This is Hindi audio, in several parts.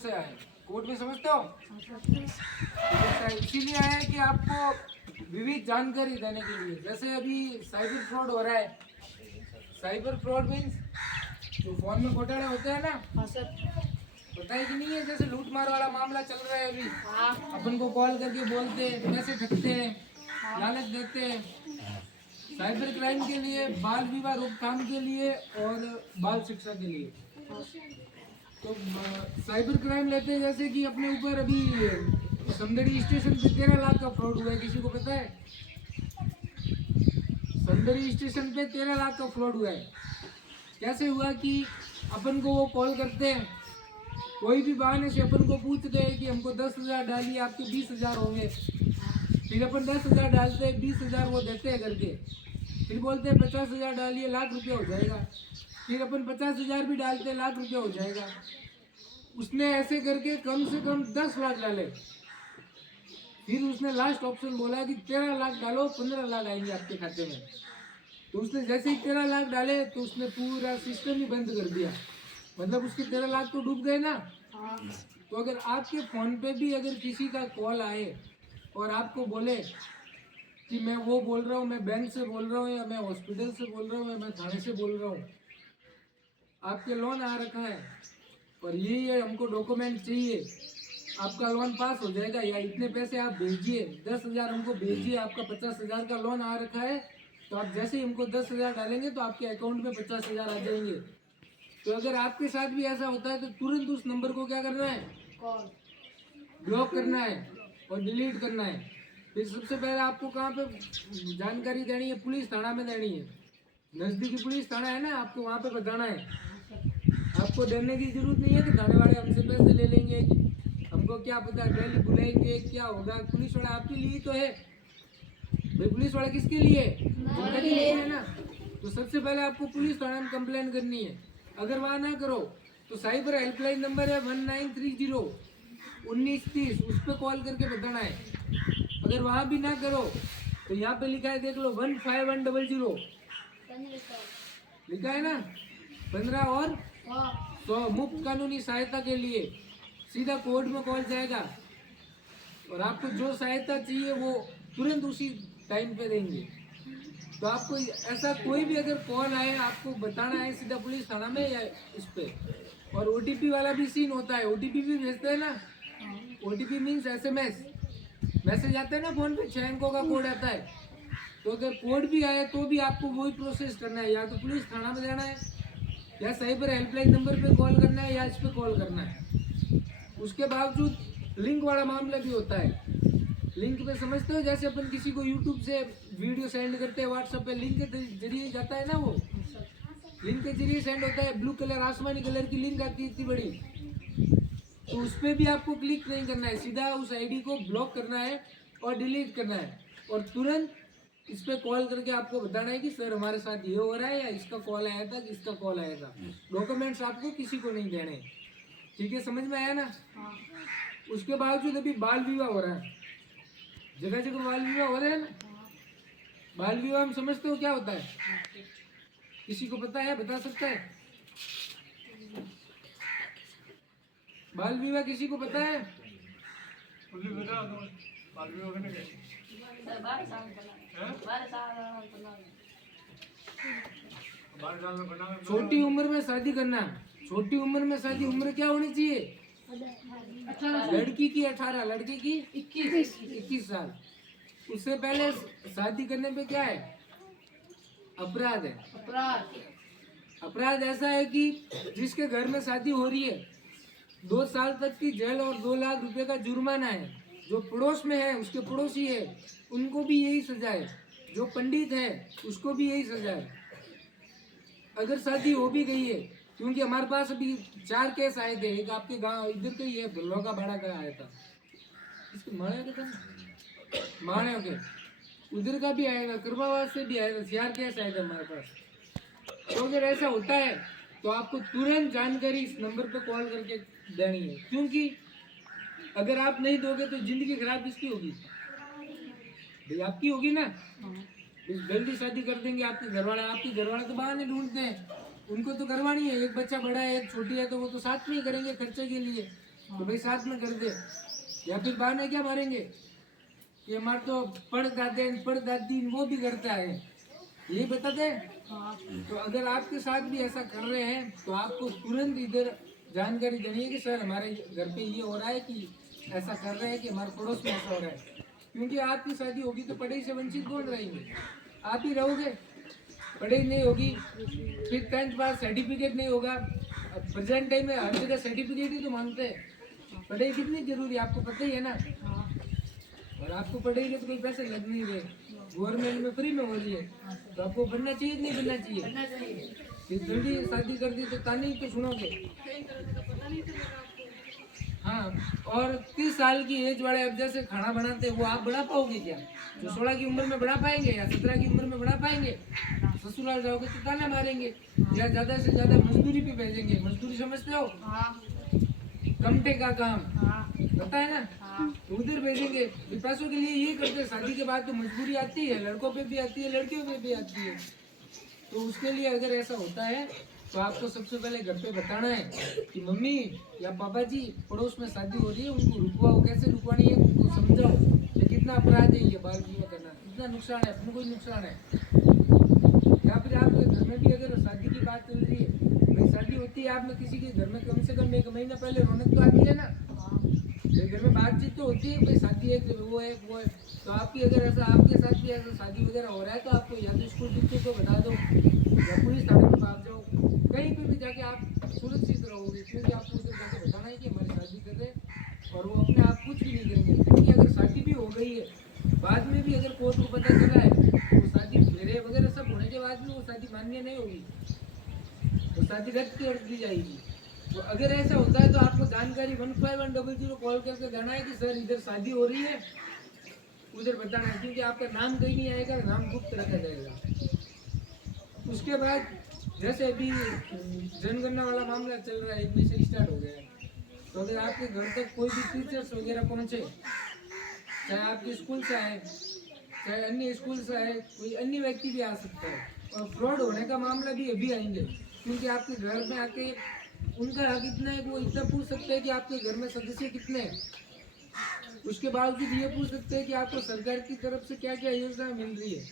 से आए कोर्ट में, समझते हो? इसीलिए आए कि आपको विविध जानकारी देने के लिए। जैसे अभी साइबर फ्रॉड हो रहा है। साइबर फ्रॉड मीन्स जो फोन में घोटाले होते हैं ना। हाँ सर। पता है कि नहीं है? जैसे लूट मार वाला मामला चल रहा है अभी। हाँ। अपन को कॉल करके बोलते हैं, पैसे ठगते हैं, लालच देते हैं। साइबर क्राइम के लिए, बाल विवाह रोकथाम के लिए और बाल शिक्षा के लिए। तो साइबर क्राइम लेते हैं, जैसे कि अपने ऊपर अभी समदड़ी स्टेशन पे 13 लाख का फ्रॉड हुआ है। किसी को पता है? समदड़ी स्टेशन पे 13 लाख का फ्रॉड हुआ है। कैसे हुआ कि अपन को वो कॉल करते हैं, कोई भी बहाने से अपन को पूछते हैं कि हमको 10,000 डालिए, आपके 20,000 होंगे। फिर अपन 10,000 डालते हैं, 20,000 वो देते हैं करके। फिर बोलते हैं 50,000 डालिए, लाख रुपया हो जाएगा। फिर अपन 50,000 भी डालते हैं, लाख रुपया हो जाएगा। उसने ऐसे करके कम से कम 10 लाख डाले। फिर उसने लास्ट ऑप्शन बोला कि 13 लाख डालो, 15 लाख आएंगे आपके खाते में। तो उसने जैसे ही 13 लाख डाले तो उसने पूरा सिस्टम ही बंद कर दिया। मतलब उसके 13 लाख तो डूब गए ना। तो अगर आपके फोन पे भी अगर किसी का कॉल आए और आपको बोले कि मैं वो बोल रहा हूँ, मैं बैंक से बोल रहा हूँ, या मैं हॉस्पिटल से बोल रहा हूँ, या मैं थाने से बोल रहा हूँ, आपके लोन आ रखा है और ये हमको डॉक्यूमेंट चाहिए, आपका लोन पास हो जाएगा, या इतने पैसे आप भेजिए, 10,000 हमको भेजिए, आपका 50,000 का लोन आ रखा है। तो आप जैसे ही हमको 10,000 डालेंगे तो आपके अकाउंट में 50,000 आ जाएंगे। तो अगर आपके साथ भी ऐसा होता है तो तुरंत उस नंबर को क्या करना है? ब्लॉक करना है और डिलीट करना है। फिर सबसे पहले आपको कहाँ पे जानकारी देनी है? पुलिस थाना में देनी है। नजदीकी पुलिस थाना है ना, आपको वहाँ पे बताना है। आपको डरने की जरूरत नहीं है कि थाने वाले हमसे पैसे ले लेंगे, हमको क्या पता डेली बुलाएंगे, क्या होगा। पुलिस वाला आपके लिए तो है भाई। पुलिस वाला किसके लिए? जनता के लिए है ना। तो सबसे पहले आपको पुलिस थाना में कंप्लेन करनी है। अगर वहाँ ना करो तो साइबर हेल्पलाइन नंबर है 1930-1930, उस पर कॉल करके बताना है। अगर वहाँ भी ना करो तो यहाँ पे लिखा है, देख लो, 15100 लिखा है ना। 15 और 100 मुफ्त कानूनी सहायता के लिए सीधा कोर्ट में कॉल जाएगा और आपको जो सहायता चाहिए वो तुरंत उसी टाइम पे देंगे। तो आपको ऐसा कोई भी अगर कॉल आए, आपको बताना है सीधा पुलिस थाना में या इस पे। और ओटीपी वाला भी सीन होता है, ओटीपी भी भेजते हैं ना। ओटीपी मीन्स एसएमएस, मैसेज आता है ना फोन पे, 6 अंकों का कोड आता है। तो अगर कोड भी आए तो भी आपको वही प्रोसेस करना है, या तो पुलिस थाना में जाना है, या साइबर हेल्पलाइन नंबर पे कॉल करना है, या इस पे कॉल करना है। उसके बावजूद लिंक वाला मामला भी होता है। लिंक पे समझते हो? जैसे अपन किसी को यूट्यूब से वीडियो सेंड करते हैं, व्हाट्सएप पे लिंक के जरिए जाता है ना, वो लिंक के जरिए सेंड होता है। ब्लू कलर, आसमानी कलर की लिंक आती है इतनी बड़ी। तो उस पर भी आपको क्लिक नहीं करना है, सीधा उस आईडी को ब्लॉक करना है और डिलीट करना है। और तुरंत इस पे कॉल करके आपको बताना है कि सर हमारे साथ ये हो रहा है, या इसका कॉल आया था, इसका कॉल आया था। डॉक्यूमेंट्स आपको किसी को नहीं देने। ठीक है, समझ में आया ना? उसके बावजूद अभी बाल विवाह हो रहा है, जगह जगह बाल विवाह हो रहे हैं ना। बाल विवाह में समझते हो क्या होता है? किसी को पता है? बता सकता है? बाल विवाह किसी को पता है? छोटी उम्र में शादी करना। छोटी उम्र में शादी, उम्र क्या होनी चाहिए? लड़की की 18, लड़के की 21 साल। उससे पहले शादी करने पे क्या है? अपराध है। अपराध ऐसा है कि जिसके घर में शादी हो रही है 2 साल तक की जेल और 2 लाख रुपए का जुर्माना है। जो पड़ोस में है, उसके पड़ोसी है, उनको भी यही सजा है। जो पंडित है उसको भी यही सजा है। अगर शादी हो भी गई है, क्योंकि हमारे पास अभी 4 केस आए थे। एक आपके गांव इधर का ही है, भुल्लो का भाड़ा का आया था, इसके माणे के था, माणे के उधर का भी आएगा, करवावास से भी आएगा, 4 केस आए थे हमारे पास। तो अगर ऐसा होता है तो आपको तुरंत जानकारी इस नंबर पे कॉल करके देनी है। क्योंकि अगर आप नहीं दोगे तो जिंदगी खराब किसकी होगी? भाई आपकी होगी ना। जल्दी शादी कर देंगे आपके घर वाले। आपके घर वाले तो बहाने ढूंढते हैं, उनको तो करवानी है। एक बच्चा बड़ा है, एक छोटी है, तो वो तो साथ में ही करेंगे खर्चे के लिए। तो भाई साथ में कर दे, या फिर बहाने क्या मारेंगे कि हमारे तो पढ़ दादी वो भी करता है, यही बताते हैं। तो अगर आपके साथ भी ऐसा कर रहे हैं तो आपको तुरंत इधर जानकारी देनी है कि सर हमारे घर पे ये हो रहा है कि ऐसा कर रहे हैं कि हमारे पड़ोस में ऐसा हो रहा है। क्योंकि आपकी शादी होगी तो पढ़ाई से वंचित कौन रहेंगे, आप ही रहोगे। पढ़ाई नहीं होगी, फिर 10th पास सर्टिफिकेट नहीं होगा। अब प्रेजेंट टाइम में हर जगह सर्टिफिकेट ही तो मांगते हैं। पढ़ाई कितनी जरूरी है आपको पता ही है ना। और आपको पढ़ाई के तो कोई पैसे लग नहीं रहे, गवर्नमेंट में फ्री में हो रही है, तो आपको बनना चाहिए कि नहीं बनना चाहिए। फिर जल्दी शादी कर दी तो ताने ही तो सुनोगे। हाँ, और 30 साल की एज वाले अब जैसे खाना बनाते हैं वो आप बना पाओगे क्या? जो 16 की उम्र में बना पाएंगे या 17 की उम्र में बना पाएंगे? ससुराल जाओगे तो ताना मारेंगे या ज्यादा से ज्यादा मजदूरी पे भेजेंगे। मजदूरी समझते हो? कमटे का काम पता है ना, तो उधर भेजेंगे। पैसों के लिए यही करते हैं। शादी के बाद तो मजबूरी आती है, लड़कों पे भी आती है, लड़कियों पे भी आती है। तो उसके लिए अगर ऐसा होता है तो आपको सबसे पहले घर पे बताना है कि मम्मी या पापा जी पड़ोस में शादी हो रही है, उनको रुकवाओ। कैसे रुकवानी है उनको समझाओ कि कितना अपराध है ये बाल विवाह करना, कितना नुकसान है, अपने को ही नुकसान है। या फिर आपके घर में भी अगर शादी की बात चल रही है, भाई शादी होती है आप में किसी के घर में कम से कम 1 महीना पहले रौनक तो आती है ना, घर में बातचीत तो होती है, भाई शादी है वो है वो है। तो आपकी अगर ऐसा आपके साथ भी ऐसा शादी वगैरह हो रहा है तो आपको या तो स्कूल टीचर को बता दो या पुलिस थाने में भाग जाओ, कहीं पे भी जाके आप सुरक्षित रहोगे। क्योंकि आपको उधर जाके बताना है कि हमारी शादी कर रहे हैं, और वो अपने आप कुछ भी नहीं करेंगे। क्योंकि अगर शादी भी हो गई है, बाद में भी अगर कोर्ट को पता चला है तो शादी फेरे वगैरह सब होने के बाद भी वो शादी मान्य नहीं होगी, तो शादी रद्द कर दी जाएगी। तो अगर ऐसा होता है तो आपको जानकारी 15100 कॉल करके देना है कि सर इधर शादी हो रही है, उधर बताना है। क्योंकि आपका नाम कहीं नहीं आएगा, नाम गुप्त रखा जाएगा। उसके बाद जैसे अभी जनगणना वाला मामला चल रहा है, 1 मई से स्टार्ट हो गया है, तो अगर आपके घर तक कोई भी टीचर्स वगैरह पहुंचे, चाहे आपके स्कूल से आए चाहे अन्य स्कूल से आए, कोई अन्य व्यक्ति भी आ सकता है। और फ्रॉड होने का मामला भी अभी आएंगे, क्योंकि आपके घर में आके उनका हक इतना है कि वो इतना पूछ सकते हैं कि आपके घर में सदस्य कितने हैं। उसके बावजूद ये पूछ सकते हैं कि आपको सरकार की तरफ से क्या क्या योजना मिल रही है।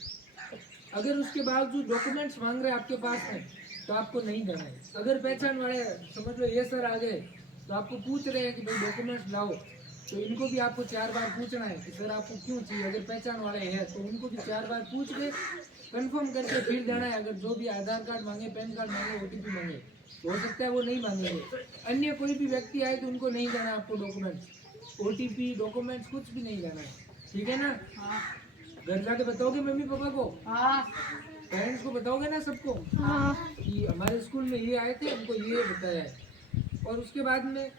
अगर उसके बावजूद डॉक्यूमेंट्स मांग रहे हैं आपके पास में तो आपको नहीं देना है। अगर पहचान वाले समझ लो ये सर आ गए तो आपको पूछ रहे हैं कि भाई डॉक्यूमेंट्स लाओ, तो इनको भी आपको 4 बार पूछना है कि सर आपको क्यों चाहिए। अगर पहचान वाले हैं तो उनको भी 4 बार पूछ के कंफर्म करके फिर देना है। अगर जो भी आधार कार्ड मांगे, पैन कार्ड मांगे, OTP मांगे, तो हो सकता है वो नहीं मांगेंगे। अन्य कोई भी व्यक्ति आए तो उनको नहीं देना आपको डॉक्यूमेंट्स, OTP डॉक्यूमेंट्स कुछ भी नहीं देना है, ठीक है ना। घर जाके बताओगे मम्मी पापा को, पेरेंट्स को बताओगे ना सबको कि हमारे स्कूल में ये आए थे, उनको ये बताया है। और उसके बाद में